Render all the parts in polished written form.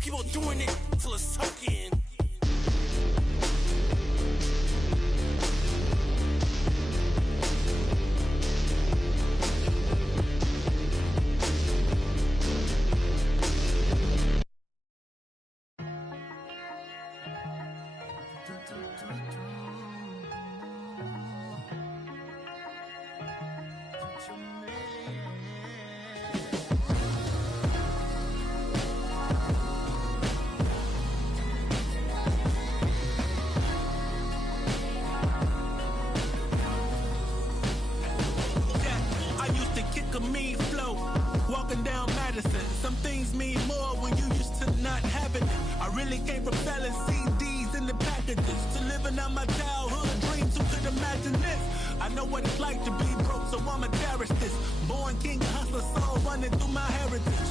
keep on doing it till it's sunk in. Mean flow, walking down Madison. Some things mean more when you used to not having it. I really came from selling CDs in the packages to living out my childhood dreams. Who could imagine this? I know what it's like to be broke, so I'ma cherish this. Born king, hustler, soul running through my heritage.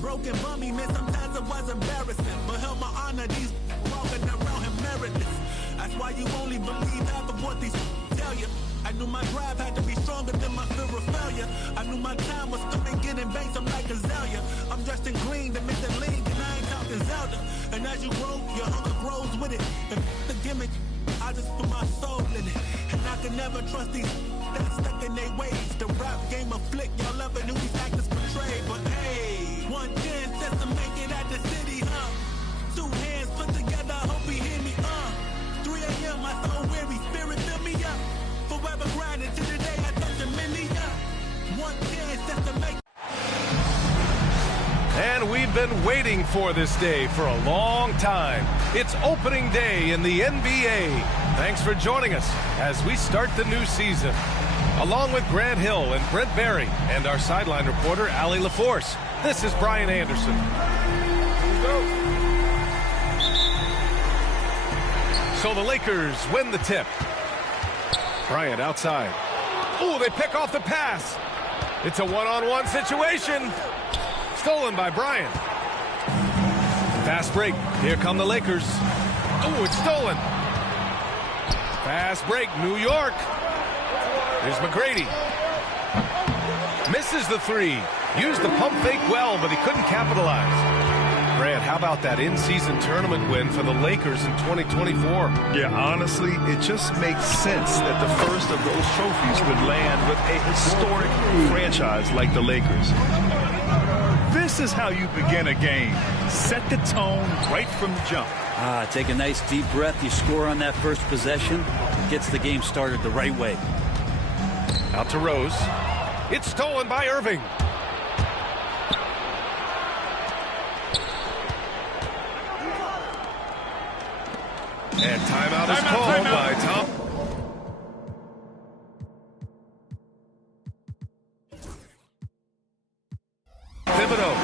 Broken bummy, man, sometimes it was embarrassing, but held my honor. These walking around him meritless. That's why you only believe half of what these tell you. I knew my drive had to be stronger than my fear of failure. I knew my time was coming, getting banks, I'm like azalea. I'm dressed in green to make the league, and I ain't talking Zelda. And as you grow, your hunger grows with it. And the gimmick, I just put my soul in it. And I can never trust these that stuck in their ways. The rap game of flick, y'all ever knew these actors portray. But hey, one chance just to make it at the city, huh? Two hands put together, I hope he hear me, 3 a.m., my soul weary, spirit fill me up. Forever grinding to the day I touch a million. One chance just to make. And we've been waiting for this day for a long time. It's opening day in the NBA. Thanks for joining us as we start the new season. Along with Grant Hill and Brent Barry and our sideline reporter, Allie LaForce, this is Brian Anderson. So the Lakers win the tip. Bryant outside. Ooh, they pick off the pass. It's a one-on-one situation. Stolen by Bryant. Fast break. Here come the Lakers. Ooh, it's stolen. Fast break, New York. Here's McGrady. Misses the three. Used the pump fake well, but he couldn't capitalize. Grant, how about that in-season tournament win for the Lakers in 2024? Yeah, honestly, it just makes sense that the first of those trophies would land with a historic franchise like the Lakers. This is how you begin a game. Set the tone right from the jump. Take a nice deep breath. You score on that first possession. Gets the game started the right way. Out to Rose. It's stolen by Irving. And timeout is called by Tom. Thibodeau.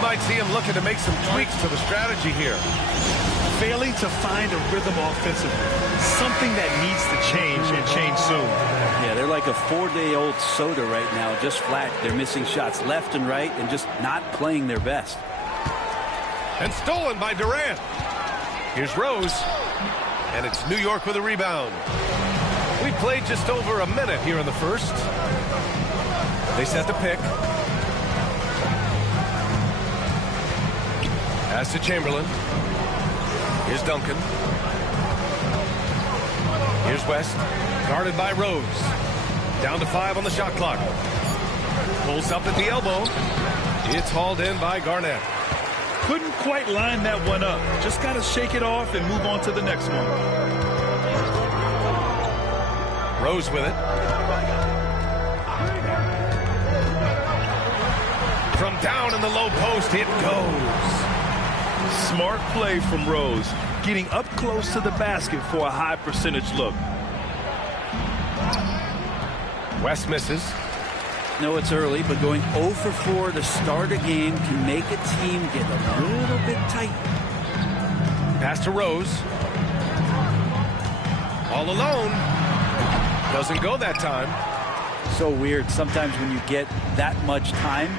Might see him looking to make some tweaks to the strategy here. Failing to find a rhythm offensively. Something that needs to change and change soon. Yeah, they're like a 4-day-old soda right now, just flat. They're missing shots left and right and just not playing their best. And stolen by Durant. Here's Rose. And it's New York with a rebound. We played just over a minute here in the first. They set the pick. Pass to Chamberlain. Here's Duncan. Here's West. Guarded by Rose. Down to 5 on the shot clock. Pulls up at the elbow. It's hauled in by Garnett. Couldn't quite line that one up. Just got to shake it off and move on to the next one. Rose with it. From down in the low post, it goes. Smart play from Rose, getting up close to the basket for a high percentage look. West misses. No, it's early, but going 0 for 4 to start a game can make a team get a little bit tight. Pass to Rose. All alone. Doesn't go that time. So weird. Sometimes when you get that much time,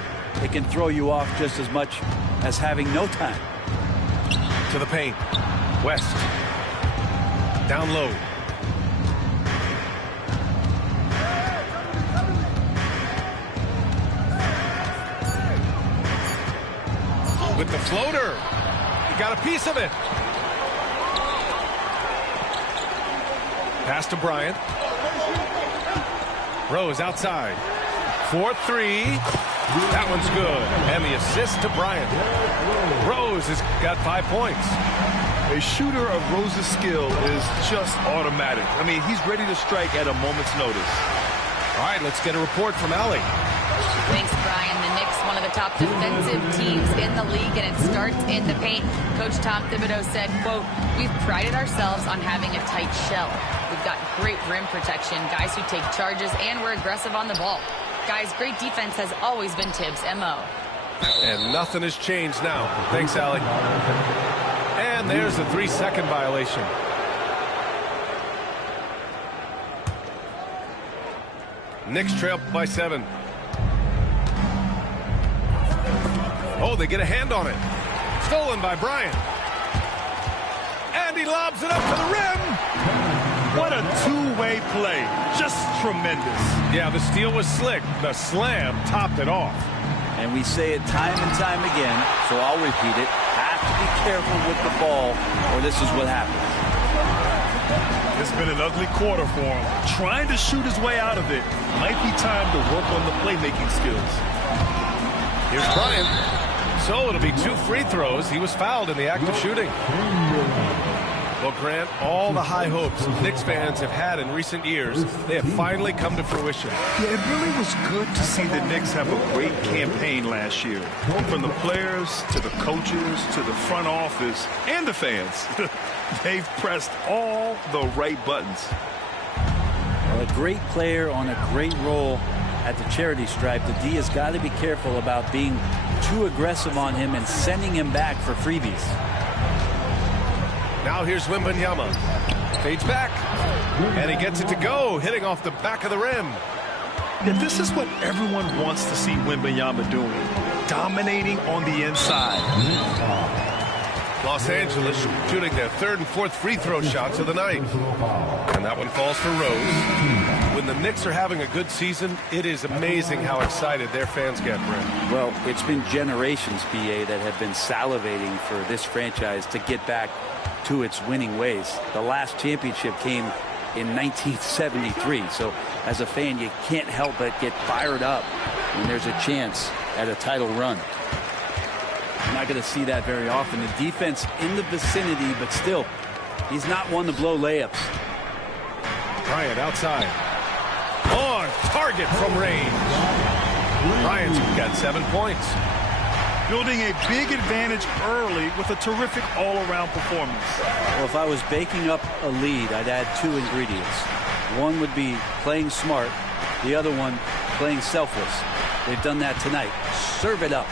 it can throw you off just as much as having no time. To the paint. West. Down low. With the floater. He got a piece of it. Pass to Bryant. Rose outside. 4-3. That one's good. And the assist to Bryant. Rose has got 5 points. A shooter of Rose's skill is just automatic. I mean, he's ready to strike at a moment's notice. All right, let's get a report from Allie. Thanks, Brian. The Knicks, one of the top defensive teams in the league, and it starts in the paint. Coach Tom Thibodeau said, quote, "We've prided ourselves on having a tight shell. We've got great rim protection, guys who take charges, and we're aggressive on the ball. Guys, great defense has always been Tibbs' MO." And nothing has changed now. Thanks, Allie. And there's a 3-second violation. Knicks trail by 7. Oh, they get a hand on it. Stolen by Bryant. And he lobs it up to the rim. What a two-way play. Just tremendous. Yeah, the steal was slick. The slam topped it off. And we say it time and time again, so I'll repeat it. Have to be careful with the ball, or this is what happens. It's been an ugly quarter for him. Trying to shoot his way out of it. Might be time to work on the playmaking skills. Here's Bryant. So it'll be 2 free throws. He was fouled in the act of shooting. Well, Grant, all the high hopes Knicks fans have had in recent years, they have finally come to fruition. Yeah, it really was good to see the Knicks have a great campaign last year. From the players to the coaches to the front office and the fans. They've pressed all the right buttons. Well, a great player on a great role at the charity stripe. The D has got to be careful about being too aggressive on him and sending him back for freebies. Now here's Wembanyama. Fades back. And he gets it to go, hitting off the back of the rim. And this is what everyone wants to see Wembanyama doing. Dominating on the inside. Los Angeles shooting their 3rd and 4th free throw shots of the night. And that one falls for Rose. When the Knicks are having a good season, it is amazing how excited their fans get, Brent. Well, it's been generations, BA, that have been salivating for this franchise to get back to its winning ways. The last championship came in 1973. So as a fan, you can't help but get fired up when there's a chance at a title run. You're not going to see that very often. The defense in the vicinity, but still, he's not one to blow layups. Bryant outside. On target from range. Bryant's got 7 points. Building a big advantage early with a terrific all-around performance. Well, if I was baking up a lead, I'd add 2 ingredients. One would be playing smart. The other one, playing selfless. They've done that tonight. Serve it up.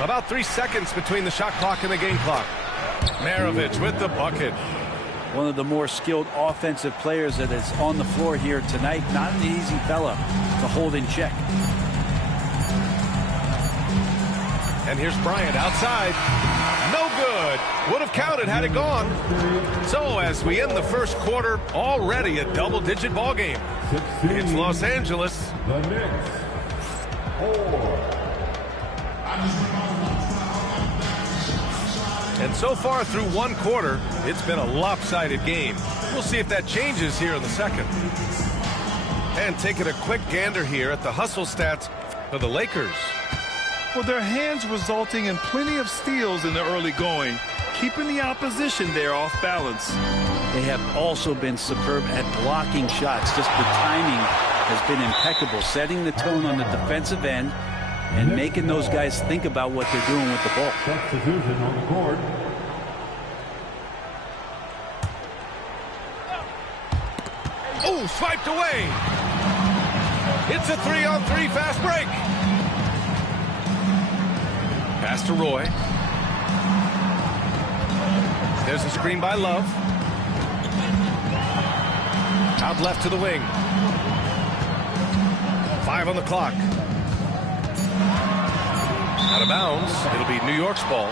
About 3 seconds between the shot clock and the game clock. Maravich with the bucket. One of the more skilled offensive players that is on the floor here tonight. Not an easy fella to hold in check. And here's Bryant outside. No good. Would have counted had it gone. So as we end the first quarter, already a double-digit ball game. It's Los Angeles. The Knicks 4. And so far through one quarter, it's been a lopsided game. We'll see if that changes here in the second. And taking a quick gander here at the hustle stats for the Lakers. Well, their hands resulting in plenty of steals in the early going, keeping the opposition there off balance. They have also been superb at blocking shots. Just the timing has been impeccable, setting the tone on the defensive end and making those guys think about what they're doing with the ball. Substitution on the court. Oh, swiped away. It's a 3-on-3 fast break. Pass to Roy. There's a screen by Love. Out left to the wing. 5 on the clock. Out of bounds. It'll be New York's ball.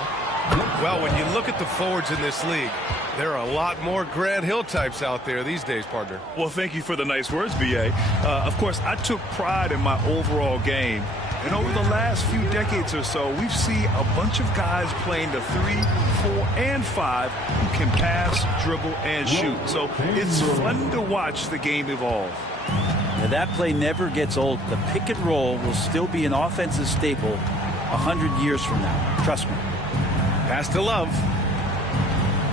Well, when you look at the forwards in this league, there are a lot more Grant Hill types out there these days, partner. Well, thank you for the nice words, B.A. Of course, I took pride in my overall game. And over the last few decades or so, we've seen a bunch of guys playing the 3, 4, and 5 who can pass, dribble, and shoot. So it's fun to watch the game evolve. Now, that play never gets old. The pick and roll will still be an offensive staple 100 years from now. Trust me. Pass to Love.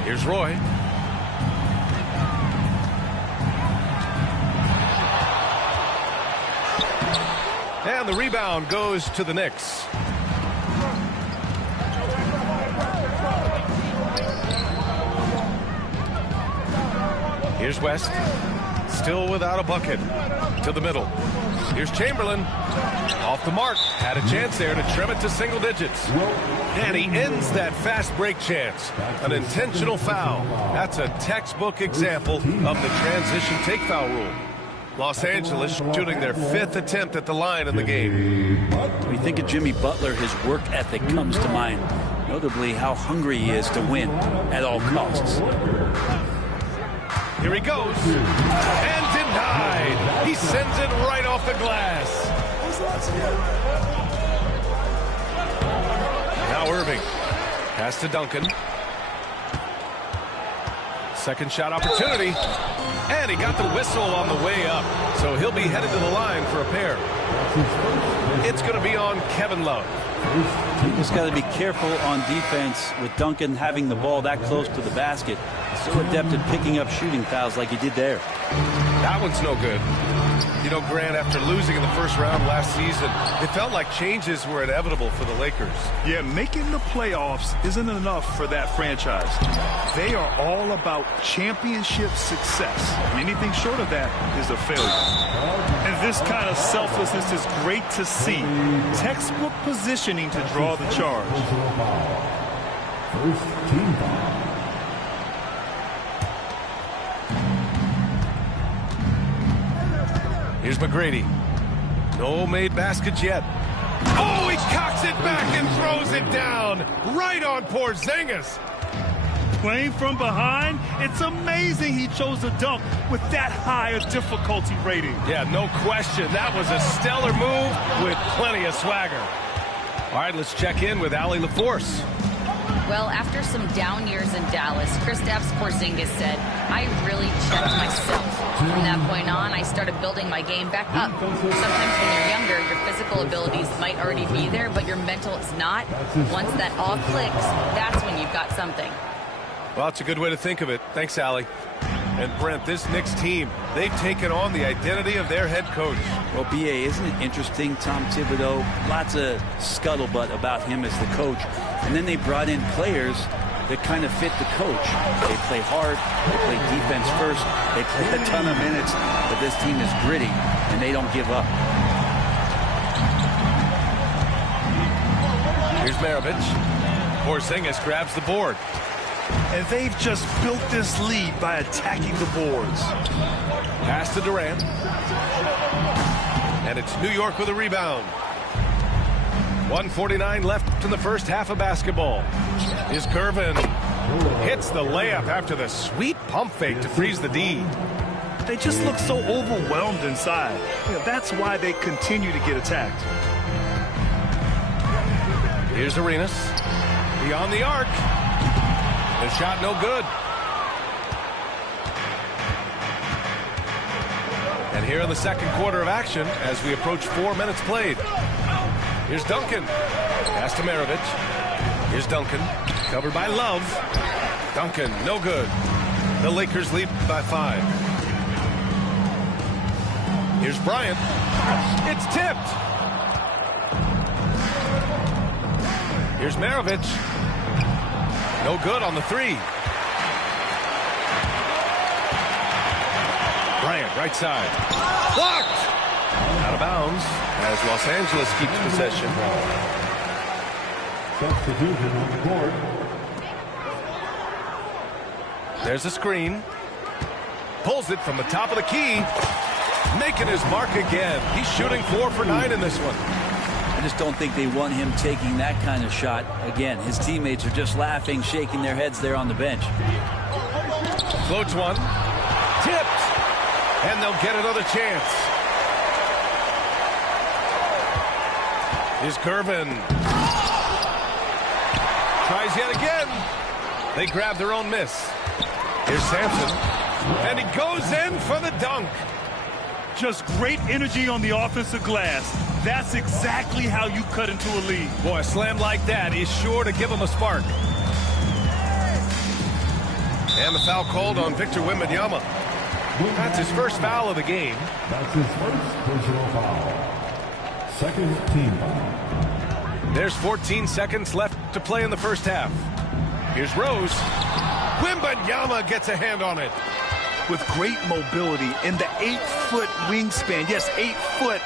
Here's Roy. And the rebound goes to the Knicks. Here's West. Still without a bucket. To the middle. Here's Chamberlain. Off the mark. Had a chance there to trim it to single digits. And he ends that fast break chance. An intentional foul. That's a textbook example of the transition take foul rule. Los Angeles shooting their 5th attempt at the line in the game. When you think of Jimmy Butler, his work ethic comes to mind. Notably how hungry he is to win at all costs. Here he goes. And denied. He sends it right off the glass. Now Irving. Pass to Duncan. Second shot opportunity. And he got the whistle on the way up. So he'll be headed to the line for a pair. It's going to be on Kevin Love. You just got to be careful on defense with Duncan having the ball that close to the basket. So adept at picking up shooting fouls like he did there. That one's no good. You know, Grant, after losing in the first round last season, it felt like changes were inevitable for the Lakers. Yeah, making the playoffs isn't enough for that franchise. They are all about championship success. And anything short of that is a failure. And this kind of selflessness is great to see. Textbook positioning to draw the charge. First team foul. Here's McGrady. No made baskets yet. Oh, he cocks it back and throws it down. Right on Porzingis. Playing from behind, it's amazing he chose a dunk with that high a difficulty rating. Yeah, no question. That was a stellar move with plenty of swagger. All right, let's check in with Allie LaForce. Well, after some down years in Dallas, Kristaps Porzingis said, I really checked myself. From that point on, I started building my game back up. Sometimes when you're younger, your physical abilities might already be there, but your mental is not. Once that all clicks, that's when you've got something. Well, it's a good way to think of it. Thanks, Allie. And Brent, this Knicks team, they've taken on the identity of their head coach. Well, B.A., isn't it interesting, Tom Thibodeau? Lots of scuttlebutt about him as the coach. And then they brought in players that kind of fit the coach. They play hard. They play defense first. They play a ton of minutes. But this team is gritty, and they don't give up. Here's Maravich. Porzingis grabs the board. And they've just built this lead by attacking the boards. Pass to Durant. And it's New York with a rebound. 1:49 left in the first half of basketball. Here's Gervin. Hits the layup after the sweet pump fake to freeze the D. They just look so overwhelmed inside. That's why they continue to get attacked. Here's Arenas. Beyond the arc. The shot no good. And here in the second quarter of action as we approach 4 minutes played. Here's Duncan. Pass to Maravich. Here's Duncan. Covered by Love. Duncan, no good. The Lakers lead by 5. Here's Bryant. It's tipped. Here's Maravich. No good on the 3. Bryant, right side. Blocked! Out of bounds as Los Angeles keeps possession. Substitution on the court. There's a screen. Pulls it from the top of the key. Making his mark again. He's shooting 4 for 9 in this one. I just don't think they want him taking that kind of shot again. His teammates are just laughing, shaking their heads there on the bench. Floats one. Tipped. And they'll get another chance. Here's Gervin. Tries yet again. They grab their own miss. Here's Sampson. And he goes in for the dunk. Just great energy on the offensive glass. That's exactly how you cut into a lead. Boy, a slam like that is sure to give him a spark. And the foul called on Victor Wembanyama. That's his first foul of the game. That's his first personal foul. Second team foul. There's 14 seconds left to play in the first half. Here's Rose. Wembanyama gets a hand on it. With great mobility in the 8-foot wingspan. Yes, 8 foot.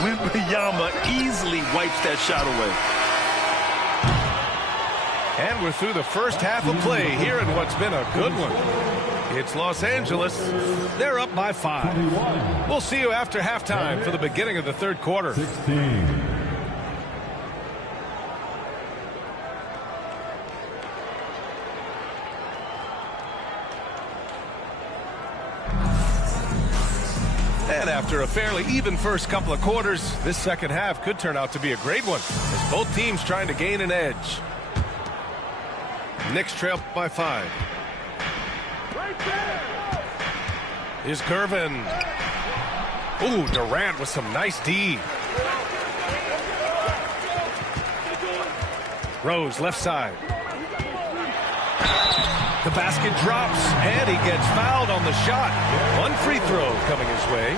Wembanyama easily wipes that shot away. And we're through the first half of play here in what's been a good one. It's Los Angeles. They're up by 5. We'll see you after halftime for the beginning of the third quarter. 16. And after a fairly even first couple of quarters, this second half could turn out to be a great one, as both teams trying to gain an edge. Knicks trail by 5. Here's Gervin. Ooh, Durant with some nice D. Rose, left side. The basket drops, and he gets fouled on the shot. One free throw coming his way.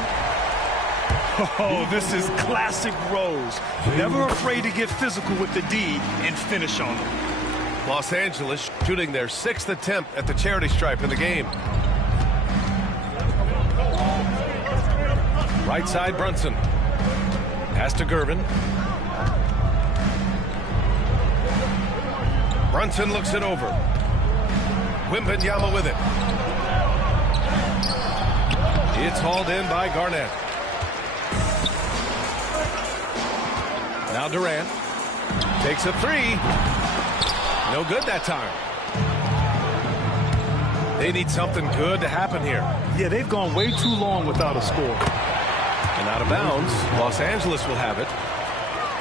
Oh, this is classic Rose. Never afraid to get physical with the D and finish on it. Los Angeles shooting their 6th attempt at the charity stripe in the game. Right side, Brunson. Pass to Gervin. Brunson looks it over. Wembanyama with it. It's hauled in by Garnett. Now Durant takes a 3. No good that time. They need something good to happen here. Yeah, they've gone way too long without a score. And out of bounds, Los Angeles will have it.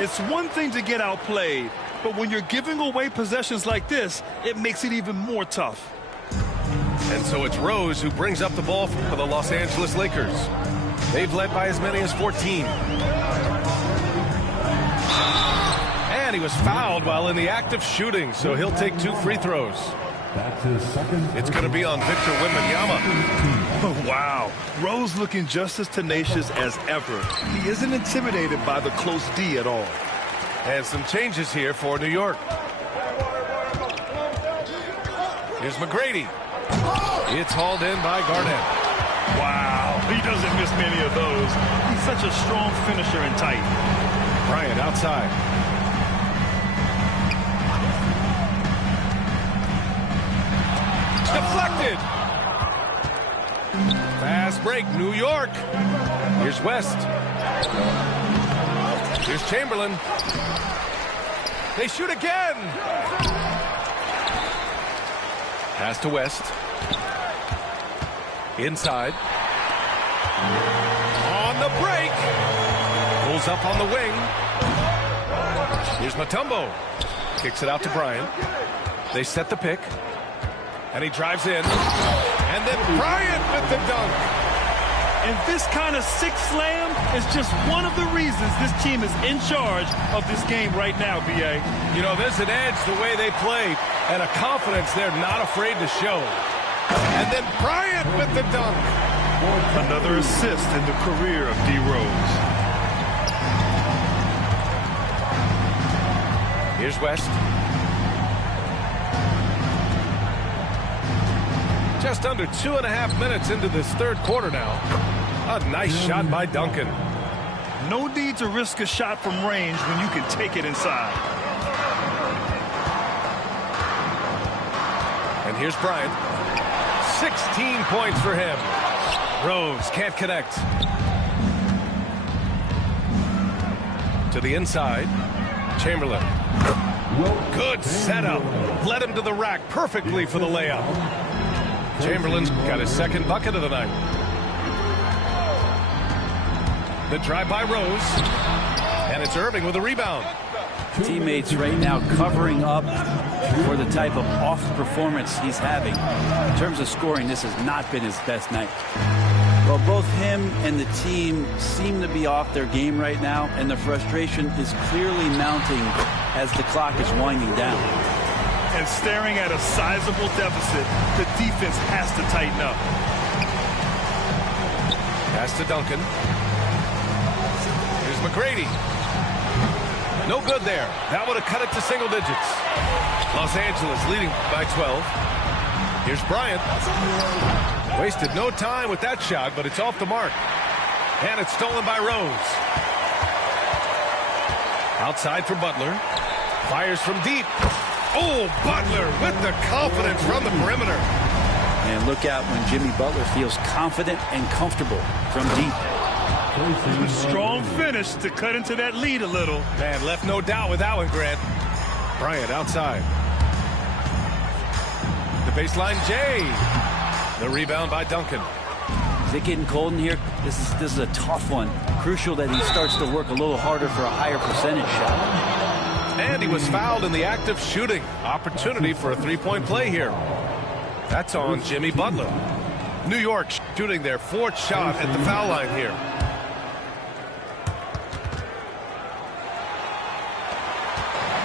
It's one thing to get outplayed, but when you're giving away possessions like this, it makes it even more tough. And so it's Rose who brings up the ball for the Los Angeles Lakers. They've led by as many as 14. And he was fouled while in the act of shooting, so he'll take 2 free throws. That's his second. It's going to be on Victor Wembanyama. Oh, wow. Rose looking just as tenacious as ever. He isn't intimidated by the close D at all. And some changes here for New York. Here's McGrady. It's hauled in by Garnett. Wow, he doesn't miss many of those. He's such a strong finisher and tight. Bryant outside. Deflected. Fast break, New York. Here's West. Here's Chamberlain. They shoot again. Pass to West. Inside. On the break. Pulls up on the wing. Here's Mutombo. Kicks it out to Bryant. They set the pick. And he drives in. And then Bryant with the dunk. And this kind of sick slam is just one of the reasons this team is in charge of this game right now, B.A. You know, there's an edge the way they play and a confidence they're not afraid to show. And then Bryant with the dunk. Another assist in the career of D. Rose. Here's West. Just under 2.5 minutes into this third quarter now. A nice shot by Duncan. No need to risk a shot from range when you can take it inside. And here's Bryant. 16 points for him. Rose can't connect. To the inside. Chamberlain. Good setup. Led him to the rack perfectly for the layup. Chamberlain's got his second bucket of the night. The drive by Rose. And it's Irving with a rebound. Teammates right now covering up for the type of off performance he's having. In terms of scoring, this has not been his best night. Well, both him and the team seem to be off their game right now, and the frustration is clearly mounting as the clock is winding down. And staring at a sizable deficit, the defense has to tighten up. Pass to Duncan. Here's McGrady. No good there. That would have cut it to single digits. Los Angeles leading by 12. Here's Bryant. Wasted no time with that shot, but it's off the mark. And it's stolen by Rose. Outside for Butler. Fires from deep. Oh, Butler with the confidence from the perimeter. And look out when Jimmy Butler feels confident and comfortable from deep. A strong finish to cut into that lead a little. Man, left no doubt with that one, Grant. Bryant outside. The baseline, Jay. The rebound by Duncan. Is it getting cold in here? This is a tough one. Crucial that he starts to work a little harder for a higher percentage shot. And he was fouled in the act of shooting. Opportunity for a three-point play here. That's on Jimmy Butler. New York shooting their fourth shot at the foul line here.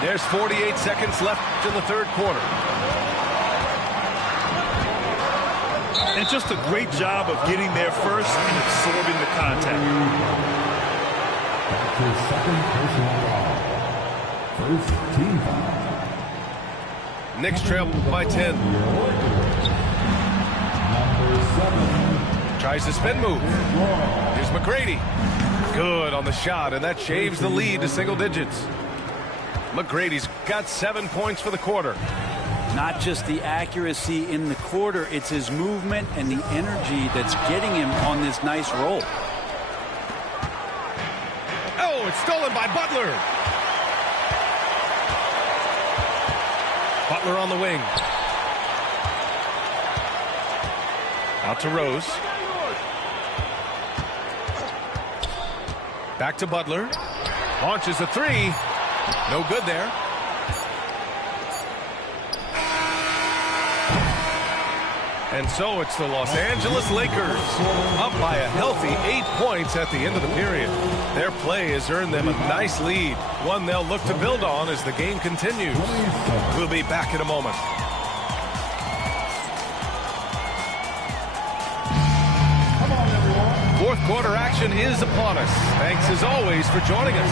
There's 48 seconds left in the third quarter. And just a great job of getting there first and absorbing the contact. That's his second personal foul. First team foul. Knicks trail by 10. Tries to spin move. Here's McGrady. Good on the shot, and that shaves the lead to single digits. McGrady's got 7 points for the quarter. Not just the accuracy in the quarter, it's his movement and the energy that's getting him on this nice roll. Oh, it's stolen by Butler. Butler on the wing. Out to Rose. Back to Butler. Launches a three. No good there. And so it's the Los Angeles Lakers up by a healthy 8 points at the end of the period. Their play has earned them a nice lead, one they'll look to build on as the game continues. We'll be back in a moment. Fourth quarter action is upon us. Thanks as always for joining us.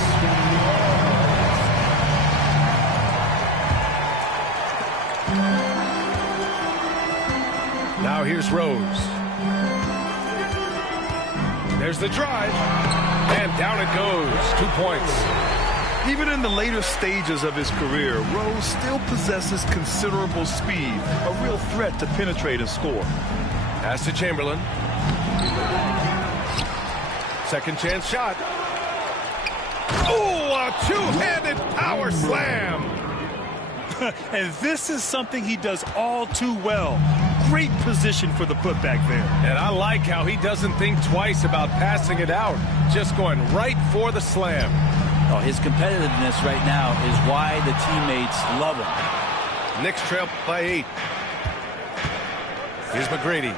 Now here's Rose. There's the drive. And down it goes. 2 points. Even in the later stages of his career, Rose still possesses considerable speed, a real threat to penetrate and score. Pass to Chamberlain. Second chance shot. Oh, a two-handed power slam. And this is something he does all too well. Great position for the putback there. And I like how he doesn't think twice about passing it out, just going right for the slam. Oh, his competitiveness right now is why the teammates love him. Knicks trail by 8. Here's McGrady.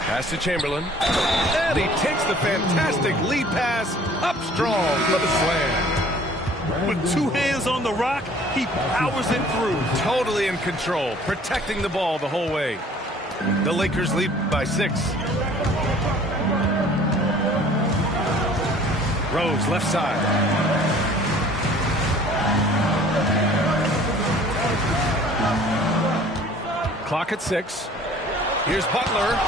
Pass to Chamberlain. And he takes the fantastic lead pass up strong for the slam. With two hands on the rock, he powers it through. Totally in control, protecting the ball the whole way. The Lakers lead by 6. Rose, left side. Clock at 6. Here's Butler.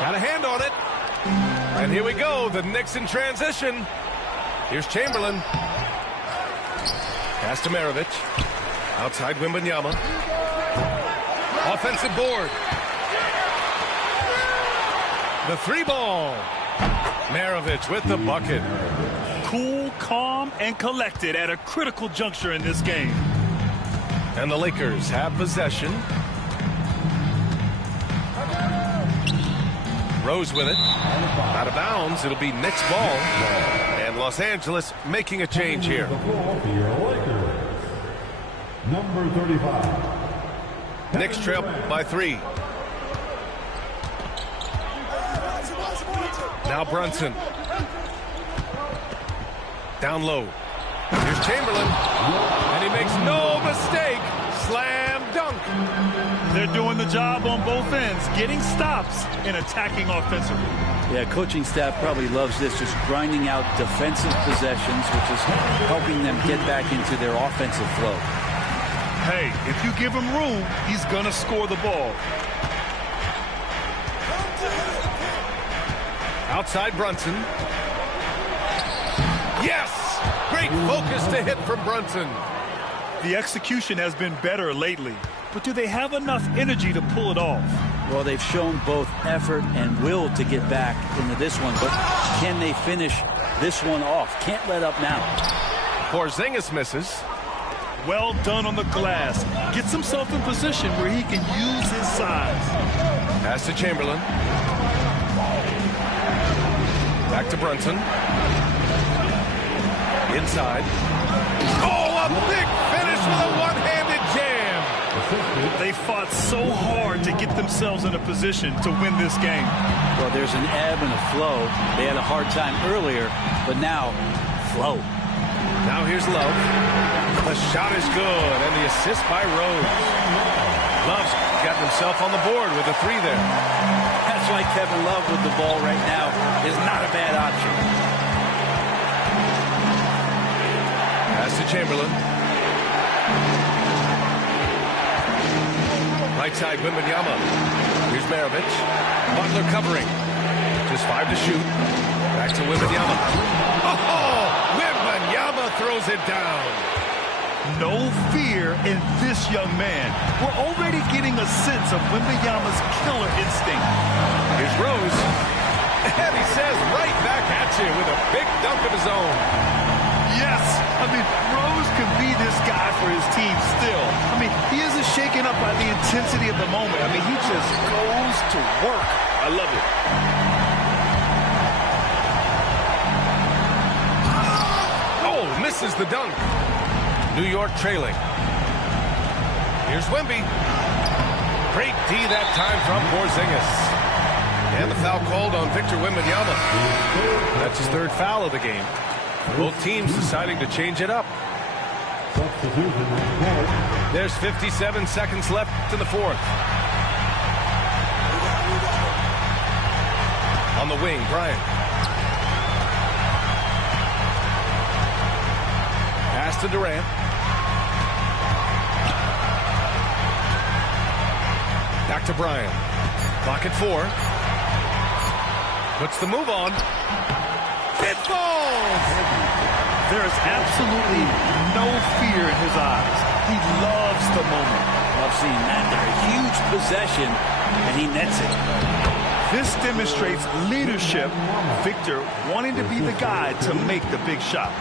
Got a hand on it. And here we go, the Knicks in transition. Here's Chamberlain. Pass to Maravich. Outside Wembanyama. Offensive board. The three ball. Maravich with the bucket. Cool, calm, and collected at a critical juncture in this game. And the Lakers have possession. Rose with it. Out of bounds. It'll be Knicks ball. And Los Angeles making a change here. Number 35. Knicks trail by 3. Now Brunson. Down low. Here's Chamberlain. And he makes no mistake. Slam dunk. They're doing the job on both ends, getting stops and attacking offensively. Yeah, coaching staff probably loves this, just grinding out defensive possessions, which is helping them get back into their offensive flow. Hey, if you give him room, he's going to score the ball. Outside Brunson. Yes! Great focus to hit from Brunson. The execution has been better lately, but do they have enough energy to pull it off? Well, they've shown both effort and will to get back into this one, but can they finish this one off? Can't let up now. Porzingis misses. Well done on the glass. Gets himself in position where he can use his size. Pass to Chamberlain. Back to Brunson. Inside. Oh, a big finish with a one-handed jam. They fought so hard to get themselves in a position to win this game. Well, there's an ebb and a flow. They had a hard time earlier, but now, flow. Now here's Love. The shot is good, and the assist by Rose. Love's got himself on the board with a 3 there. That's why Kevin Love with the ball right now is not a bad option. Pass to Chamberlain. Right side, Wembanyama. Here's Maravich. Butler covering. Just 5 to shoot. Back to Wembanyama. Oh! Wembanyama throws it down. No fear in this young man. We're already getting a sense of Wembanyama's killer instinct. Here's Rose. And he says right back at you with a big dunk of his own. Yes, I mean, Rose can be this guy for his team still. I mean, he isn't shaken up by the intensity of the moment. I mean, he just goes to work. I love it. Oh, misses the dunk. New York trailing. Here's Wemby. Great D that time from Porzingis. And the foul called on Victor Wembanyama. That's his 3rd foul of the game. Both teams deciding to change it up. There's 57 seconds left in the 4th. On the wing, Bryant. Pass to Durant. Back to Bryant. Clock at 4. Puts the move on. It falls! There is absolutely no fear in his eyes. He loves the moment. Love seeing that there. A huge possession, and he nets it. This demonstrates leadership. Victor wanting to be the guy to make the big shot.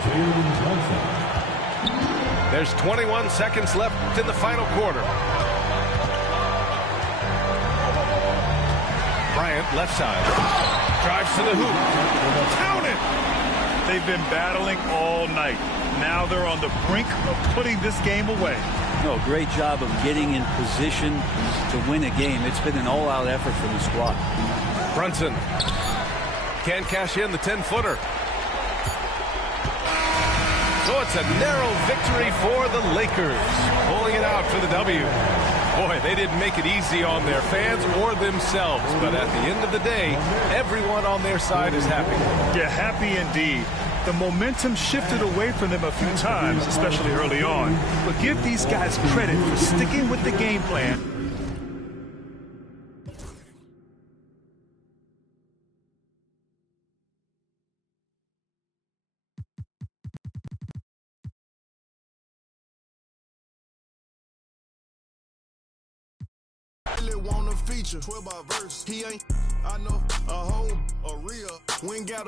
There's 21 seconds left in the final quarter. Bryant, left side. Drives to the hoop. Count it! They've been battling all night. Now they're on the brink of putting this game away. No, great job of getting in position to win a game. It's been an all-out effort from the squad. Brunson can't cash in the 10-footer. So it's a narrow victory for the Lakers, pulling it out for the W. Boy, they didn't make it easy on their fans or themselves, but at the end of the day, everyone on their side is happy. Yeah, happy indeed. The momentum shifted away from them a few times, especially early on. But give these guys credit for sticking with the game plan. Want a feature, 12 by verse. He ain't, I know, a whole We ain't got